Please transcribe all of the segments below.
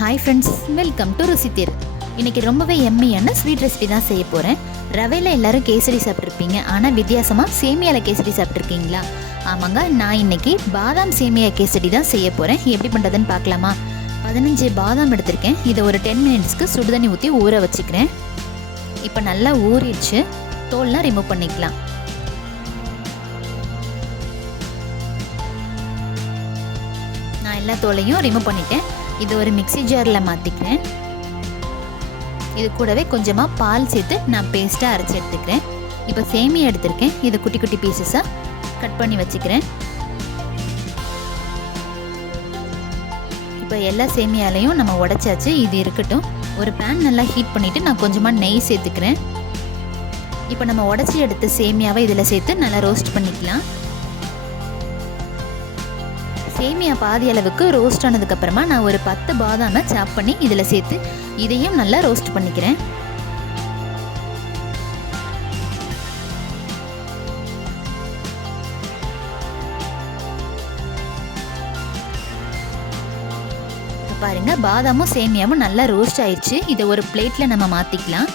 Hi friends, welcome to ருசித்தீர். இன்றைக்கி ரொம்பவே எம்மியான ஸ்வீட் ரெசிபி தான் செய்ய போகிறேன். ரவையில் எல்லோரும் கேசரி சாப்பிட்ருப்பீங்க, ஆனால் வித்தியாசமாக சேமியாவில் கேசரி சாப்பிட்ருக்கீங்களா? ஆமாங்க, நான் இன்றைக்கி பாதாம் சேமியா கேசரி தான் செய்ய போகிறேன். எப்படி பண்ணுறதுன்னு பார்க்கலாமா? 15 பாதாம் எடுத்திருக்கேன். இதை ஒரு 10 மினிட்ஸ்க்கு சுடுதண்ணி ஊற்றி ஊற வச்சுக்கிறேன். இப்போ நல்லா ஊறிடுச்சு, தோல்லாம் ரிமூவ் பண்ணிக்கலாம். நான் எல்லா தோலையும் ரிமூவ் பண்ணிட்டேன். இது ஒரு மிக்ஸி ஜாரில் மாற்றிக்கிறேன். இது கூடவே கொஞ்சமாக பால் சேர்த்து நான் பேஸ்ட்டாக அரைச்சி எடுத்துக்கிறேன். இப்போ சேமியா எடுத்திருக்கேன். இதை குட்டி குட்டி பீசஸாக கட் பண்ணி வச்சுக்கிறேன். இப்போ எல்லா சேமியாலையும் நம்ம உடைச்சாச்சு. இது இருக்கட்டும். ஒரு பேன் நல்லா ஹீட் பண்ணிவிட்டு நான் கொஞ்சமாக நெய் சேர்த்துக்கிறேன். இப்போ நம்ம உடைச்சி எடுத்த சேமியாவை இதில் சேர்த்து நல்லா ரோஸ்ட் பண்ணிக்கலாம். சேமியா பாதி அளவுக்கு ரோஸ்ட் ஆனதுக்கப்புறமா நான் ஒரு 10 பாதாமை சாப் பண்ணி இதில் சேர்த்து இதையும் நல்லா ரோஸ்ட் பண்ணிக்கிறேன். பாருங்க, பாதாமும் சேமியாவும் நல்லா ரோஸ்ட் ஆயிடுச்சு. இதை ஒரு பிளேட்டில் நம்ம மாற்றிக்கலாம்.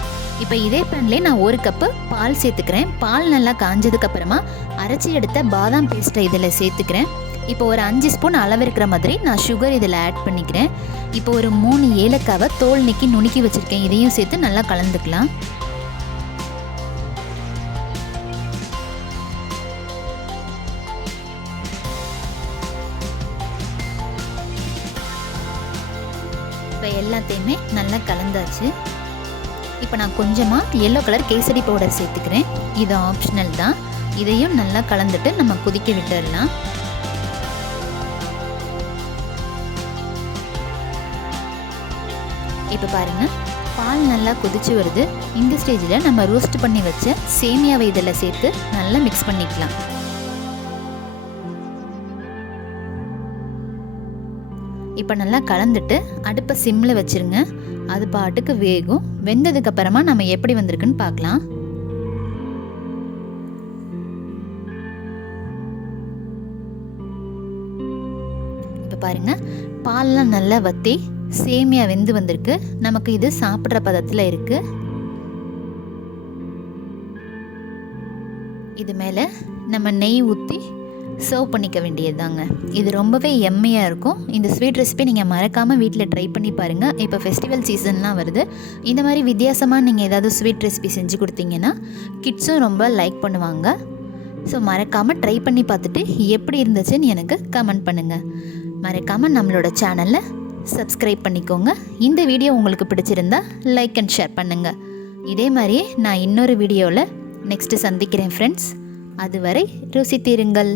இப்போ இதே பேன்லேயே நான் 1 கப்பு பால் சேர்த்துக்கிறேன். பால் நல்லா காஞ்சதுக்கப்புறமா அரைச்சி எடுத்த பாதாம் பேஸ்ட்டை இதில் சேர்த்துக்கிறேன். இப்போ ஒரு 5 ஸ்பூன் அளவு இருக்கிற மாதிரி நான் சுகர் இதில் ஆட் பண்ணிக்கிறேன். இப்போ ஒரு 3 ஏலக்காவை தோல் நீக்கி நுணுக்கி வச்சுருக்கேன். இதையும் சேர்த்து நல்லா கலந்துக்கலாம். இப்போ எல்லாத்தையுமே நல்லா கலந்தாச்சு. இப்போ நான் கொஞ்சமாக எல்லோ கலர் கேசரி பவுடர் சேர்த்துக்கிறேன். இது ஆப்ஷனல் தான். இதையும் நல்லா கலந்துட்டு நம்ம கொதிக்க விட்டுடலாம். இப்போ பாருங்கள், பால் நல்லா கொதிச்சு வருது. இந்த ஸ்டேஜில் நம்ம ரோஸ்ட் பண்ணி வச்ச சேமியாவை இதில் சேர்த்து நல்லா மிக்ஸ் பண்ணிக்கலாம். இப்போ நல்லா கலந்துட்டு அடுப்பை சிம்மில் வச்சுருங்க. அது பாட்டுக்கு வேகும். வெந்ததுக்கப்புறமா நம்ம எப்படி வந்திருக்குன்னு பார்க்கலாம். இப்போ பாருங்கள், பால்லாம் நல்லா வற்றி சேமியா வெந்து வந்திருக்கு. நமக்கு இது சாப்பிட்ற பதத்தில் இருக்குது. இது மேலே நம்ம நெய் ஊற்றி சர்வ் பண்ணிக்க வேண்டியது தாங்க. இது ரொம்பவே எம்மியாக இருக்கும். இந்த ஸ்வீட் ரெசிபி நீங்கள் மறக்காமல் வீட்டில் ட்ரை பண்ணி பாருங்கள். இப்போ ஃபெஸ்டிவல் சீசன்லாம் வருது. இந்த மாதிரி வித்தியாசமாக நீங்கள் ஏதாவது ஸ்வீட் ரெசிபி செஞ்சு கொடுத்தீங்கன்னா கிட்ஸும் ரொம்ப லைக் பண்ணுவாங்க. ஸோ மறக்காமல் ட்ரை பண்ணி பார்த்துட்டு எப்படி இருந்துச்சுன்னு எனக்கு கமெண்ட் பண்ணுங்கள். மறக்காமல் நம்மளோட சேனலை சப்ஸ்கிரைப் பண்ணிக்கோங்க. இந்த வீடியோ உங்களுக்கு பிடிச்சிருந்தா லைக் அண்ட் ஷேர் பண்ணுங்கள். இதே மாதிரியே நான் இன்னொரு வீடியோவில் நெக்ஸ்ட்டு சந்திக்கிறேன் ஃப்ரெண்ட்ஸ். அதுவரை ருசித்தீருங்கள்.